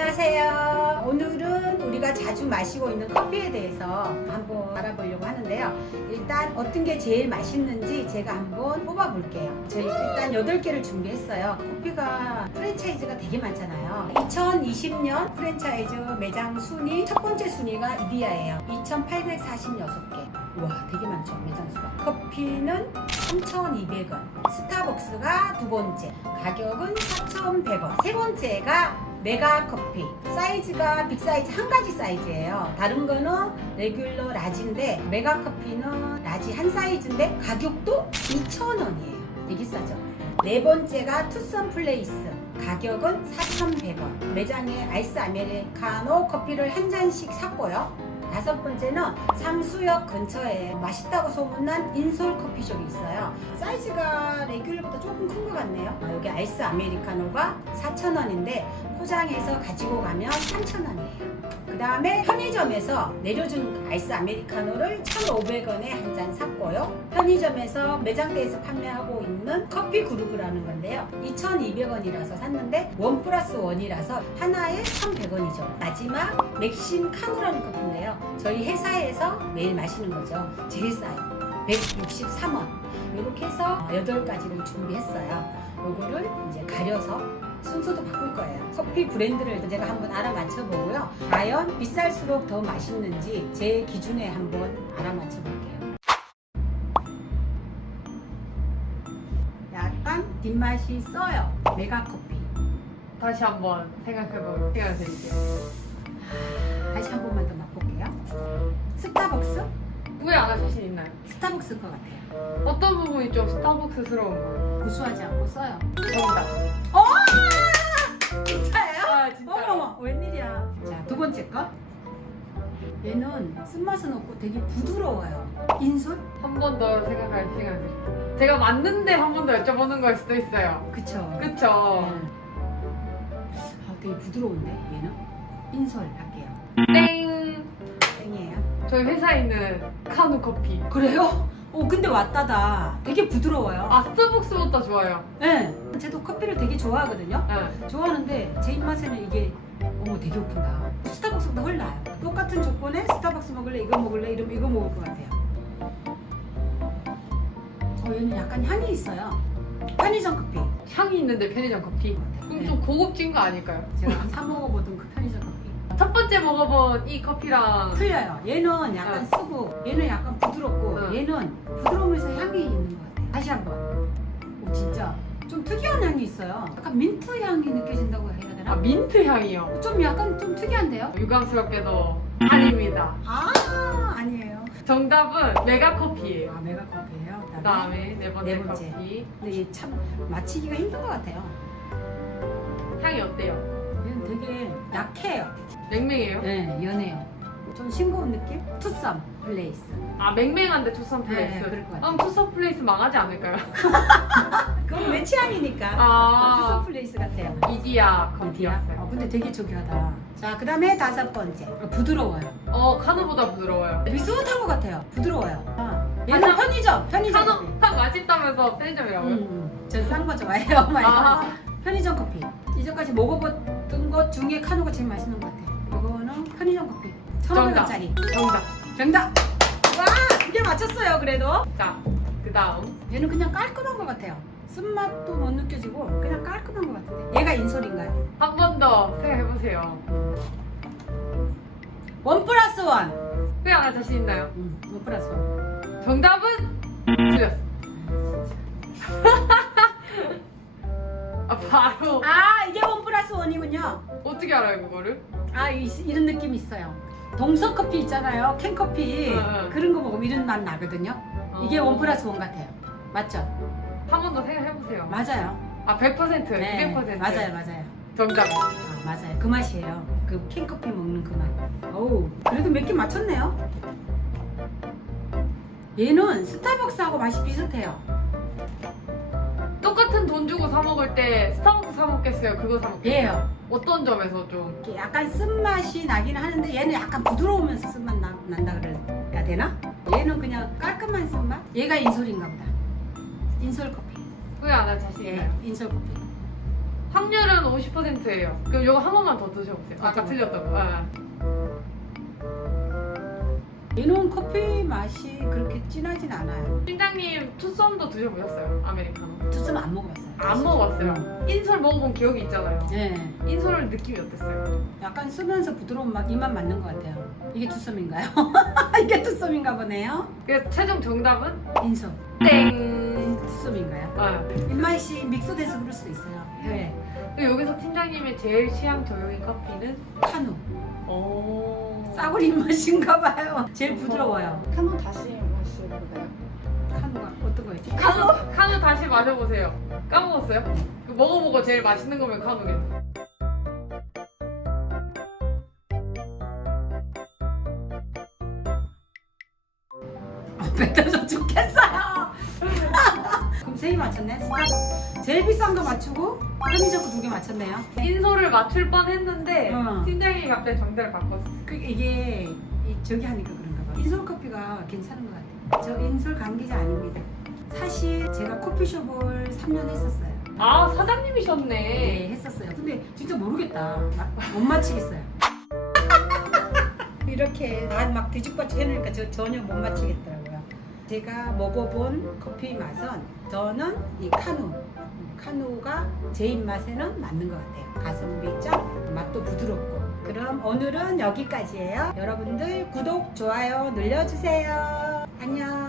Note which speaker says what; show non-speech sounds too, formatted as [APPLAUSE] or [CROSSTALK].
Speaker 1: 안녕하세요. 오늘은 우리가 자주 마시고 있는 커피에 대해서 한번 알아보려고 하는데요. 일단 어떤 게 제일 맛있는지 제가 한번 뽑아볼게요. 저희 일단 8개를 준비했어요. 커피가 프랜차이즈가 되게 많잖아요. 2020년 프랜차이즈 매장 순위 첫 번째 순위가 이디야예요. 2,846개. 와 되게 많죠 매장 수가. 커피는 3,200원. 스타벅스가 두 번째. 가격은 4,100원. 세 번째가 메가 커피. 사이즈가 빅 사이즈 한 가지 사이즈예요. 다른 거는 레귤러 라지인데 메가 커피는 라지 한 사이즈인데 가격도 2,000원이에요. 되게 싸죠? 네 번째가 투썸 플레이스. 가격은 4,100원. 매장에 아이스 아메리카노 커피를 한 잔씩 샀고요 다섯 번째는 상수역 근처에 맛있다고 소문난 인솔 커피숍이 있어요. 사이즈가 레귤러보다 조금 큰 것 같네요. 아, 여기 아이스 아메리카노가 4,000원인데 포장해서 가지고 가면 3,000원이에요. 그 다음에 편의점에서 내려준 아이스 아메리카노를 1,500원에 한 잔 샀고요. 편의점에서 매장대에서 판매하고 있는 커피 그루브라는 건데요. 2,200원이라서 샀는데 원 플러스 원이라서 하나에 1,100원이죠. 마지막 맥심 카누라는 커피인데요. 저희 회사에서 매일 마시는 거죠. 제일 싸요. 163원. 이렇게 해서 8가지를 준비했어요. 요거를 이제 가려서 순서도 바꿀 거예요. 커피 브랜드를 제가 한번 알아맞혀 보고요. 과연 비쌀수록 더 맛있는지 제 기준에 한번 알아맞혀 볼게요. 약간 뒷맛이 써요. 메가 커피.
Speaker 2: 다시 한번 생각해볼 시간을 드릴게요.
Speaker 1: 다시 한 번만 더 맛볼게요. 스타벅스?
Speaker 2: 왜안 하실 수 있나요?
Speaker 1: 스타벅스인 것 같아요.
Speaker 2: 어떤 부분이 좀 스타벅스스러운 거예요?
Speaker 1: 고수하지 않고 써요.
Speaker 2: 정답.
Speaker 1: 어! 진짜예요?
Speaker 2: 아 진짜.
Speaker 1: 어머머 웬일이야 자 두 번째 거 얘는 쓴맛은 없고 되게 부드러워요 인솔?
Speaker 2: 한 번 더 생각할 시간을. 제가 맞는데 한 번 더 여쭤보는 걸 수도 있어요.
Speaker 1: 그쵸
Speaker 2: 그쵸?
Speaker 1: 네. 아 되게 부드러운데 얘는? 인솔 할게요
Speaker 2: 땡.
Speaker 1: 땡이에요
Speaker 2: 저희 회사에 있는 카누 커피.
Speaker 1: 그래요? 오 근데 왔다다 되게 부드러워요
Speaker 2: 아 스타벅스보다 좋아요.
Speaker 1: 네 저도 커피를 되게 좋아하거든요
Speaker 2: 네.
Speaker 1: 좋아하는데 제 입맛에는 이게 어머 되게 웃긴다 스타벅스보다 훨 나아요 똑같은 조건에 스타벅스 먹을래 이거 먹을래 이러면 이거 먹을 것 같아요 어 얘는 약간 향이 있어요 편의점 커피
Speaker 2: 향이 있는데 편의점 커피. 그럼
Speaker 1: 네.
Speaker 2: 좀 고급진 거 아닐까요?
Speaker 1: 제가 사 먹어보던 그 편의점
Speaker 2: 첫 번째 먹어본 이 커피랑
Speaker 1: 틀려요 얘는 약간
Speaker 2: 네.
Speaker 1: 쓰고 얘는 약간 부드럽고
Speaker 2: 네.
Speaker 1: 얘는 부드러우면서 향이 있는 것 같아요 다시 한 번 오 진짜 좀 특이한 향이 있어요 약간 민트 향이 느껴진다고 해야 되나?
Speaker 2: 아 민트 향이요.
Speaker 1: 좀 약간 좀 특이한데요?
Speaker 2: 유감스럽게도 아닙니다.
Speaker 1: 아 아니에요.
Speaker 2: 정답은 메가 커피예요.
Speaker 1: 아 메가 커피예요.
Speaker 2: 그 다음에 네 번째,
Speaker 1: 네 번째.
Speaker 2: 커피.
Speaker 1: 근데 얘 참 맞히기가 힘든 것 같아요.
Speaker 2: 향이 어때요?
Speaker 1: 되게 약해요.
Speaker 2: 맹맹해요?
Speaker 1: 네, 연해요. 좀 싱거운 느낌? 투썸 플레이스.
Speaker 2: 아 맹맹한데 투썸 플레이스.
Speaker 1: 네, 그럴 것 같아요.
Speaker 2: 그럼 투썸 플레이스 망하지 않을까요? [LAUGHS]
Speaker 1: 그건 내 취향이니까.
Speaker 2: 아.
Speaker 1: 투썸 플레이스 같아요.
Speaker 2: 이디야? 커피였어요.
Speaker 1: 어, 근데 되게 저기하다. 자, 그 다음에 다섯 번째. 어, 부드러워요.
Speaker 2: 어 카누보다 부드러워요.
Speaker 1: 비슷한 것 같아요. 부드러워요. 아, 얘는
Speaker 2: 맞아.
Speaker 1: 편의점. 편의점
Speaker 2: 카누
Speaker 1: 커피.
Speaker 2: 딱 맛있다면서 편의점이라고요?
Speaker 1: 음, 전싼 거 좋아해요. [LAUGHS] 많이
Speaker 2: 아
Speaker 1: 편의점 커피. 이전까지 먹어봤 던것 중에 카누가 제일 맛있는 것 같아요. 이거는 편의점 커피.
Speaker 2: 정답.
Speaker 1: 1,500원짜리.
Speaker 2: 정답.
Speaker 1: 정답! 와! 두 개 맞췄어요, 그래도.
Speaker 2: 자 그 다음
Speaker 1: 얘는 그냥 깔끔한 것 같아요. 쓴맛도 못 느껴지고 그냥 깔끔한 것 같은데. 얘가 인솔인가요?
Speaker 2: 한 번 더 생각해보세요.
Speaker 1: 원 플러스 원.
Speaker 2: 회양할 자신 있나요?
Speaker 1: 응, 원 플러스 원.
Speaker 2: 정답은 틀렸어. [LAUGHS] 아 바로
Speaker 1: 아, 이게 원 플러스 원이군요.
Speaker 2: 어떻게 알아요 그거를?
Speaker 1: 아, 이, 이런 느낌이 있어요. 동서 커피 있잖아요. 캔 커피.
Speaker 2: 응, 응.
Speaker 1: 그런 거 먹으면 이런 맛 나거든요. 이게
Speaker 2: 어.
Speaker 1: 원 플러스 원 같아요. 맞죠?
Speaker 2: 한 번 더 생각해 보세요.
Speaker 1: 맞아요.
Speaker 2: 아 100%,
Speaker 1: 네,
Speaker 2: 200%.
Speaker 1: 맞아요, 맞아요.
Speaker 2: 정답.
Speaker 1: 아, 맞아요. 그 맛이에요. 그 캔커피 먹는 그 맛. 어우, 그래도 몇 개 맞췄네요. 얘는 스타벅스하고 맛이 비슷해요.
Speaker 2: 돈 주고 사 먹을 때 스타벅스 사 먹겠어요? 그거 사 먹겠어요?
Speaker 1: 얘예요.
Speaker 2: 어떤 점에서 좀?
Speaker 1: 이렇게 약간 쓴맛이 나긴 하는데 얘는 약간 부드러우면서 쓴맛 나, 난다 그래야 되나? 얘는 그냥 깔끔한 쓴맛? 얘가 인솔인가 보다. 인솔 커피.
Speaker 2: 후회 안 할 자신
Speaker 1: 예,
Speaker 2: 있나요?
Speaker 1: 인솔 커피.
Speaker 2: 확률은 50%예요. 그럼 이거 한 번만 더 드셔보세요. 아까? 틀렸던 거. 아.
Speaker 1: 얘는 커피 맛이 그렇게 진하진 않아요.
Speaker 2: 팀장님 투썸도 드셔보셨어요? 아메리카노.
Speaker 1: 투썸 안 먹어봤어요.
Speaker 2: 안 먹어봤어요. 인솔 먹어본 기억이 있잖아요.
Speaker 1: 네,
Speaker 2: 인솔 느낌이 어땠어요?
Speaker 1: 약간 쓰면서 부드러운 맛, 이맛 맞는 것 같아요. 이게 투썸인가요? [LAUGHS] 이게 투썸인가 보네요.
Speaker 2: 그래서 최종 정답은
Speaker 1: 인썸.
Speaker 2: 땡.
Speaker 1: 투썸인가요?
Speaker 2: 아.
Speaker 1: 입맛이 믹스돼서 그럴 수도 있어요. 네.
Speaker 2: 그리고 여기서 팀장님의 제일 취향 저용인 커피는
Speaker 1: 카누.
Speaker 2: 오.
Speaker 1: 싸구리 입맛인가 봐요. 제일 부드러워요.
Speaker 3: 한번 다시 마셔볼까요?
Speaker 1: 카누가 어떤 거였지?
Speaker 2: 카누 카누 다시 마셔보세요. 까먹었어요? 그 먹어보고 제일 맛있는 거면 카누겠네.
Speaker 1: 배 터져 죽겠어요. 그럼 세 개 맞췄네. 스타벅스. 제일 비싼 거 맞추고 편의점 두개 맞췄네요.
Speaker 2: 인솔을 맞출 뻔했는데
Speaker 1: 어.
Speaker 2: 팀장님이 갑자기 정답을 바꿨어.
Speaker 1: 그 이게 이 저기 하니까 그런가 봐. 인솔 커피가 괜찮은 것 같아요. 저 인솔 감기자 아닙니다. 사실 제가 커피숍을 3년 했었어요.
Speaker 2: 아 사장님이셨네.
Speaker 1: 네, 했었어요. 근데 진짜 모르겠다. 막못 맞히겠어요. [LAUGHS] 이렇게 다막 뒤죽박죽 해놓으니까 저 전혀 못 맞히겠더라고요. 제가 먹어본 커피 맛은 저는 이 카누. 카누가 제 입맛에는 맞는 것 같아요. 가성비 점, 맛도 부드럽고. 그럼 오늘은 여기까지예요. 여러분들 구독, 좋아요 눌러주세요. 안녕.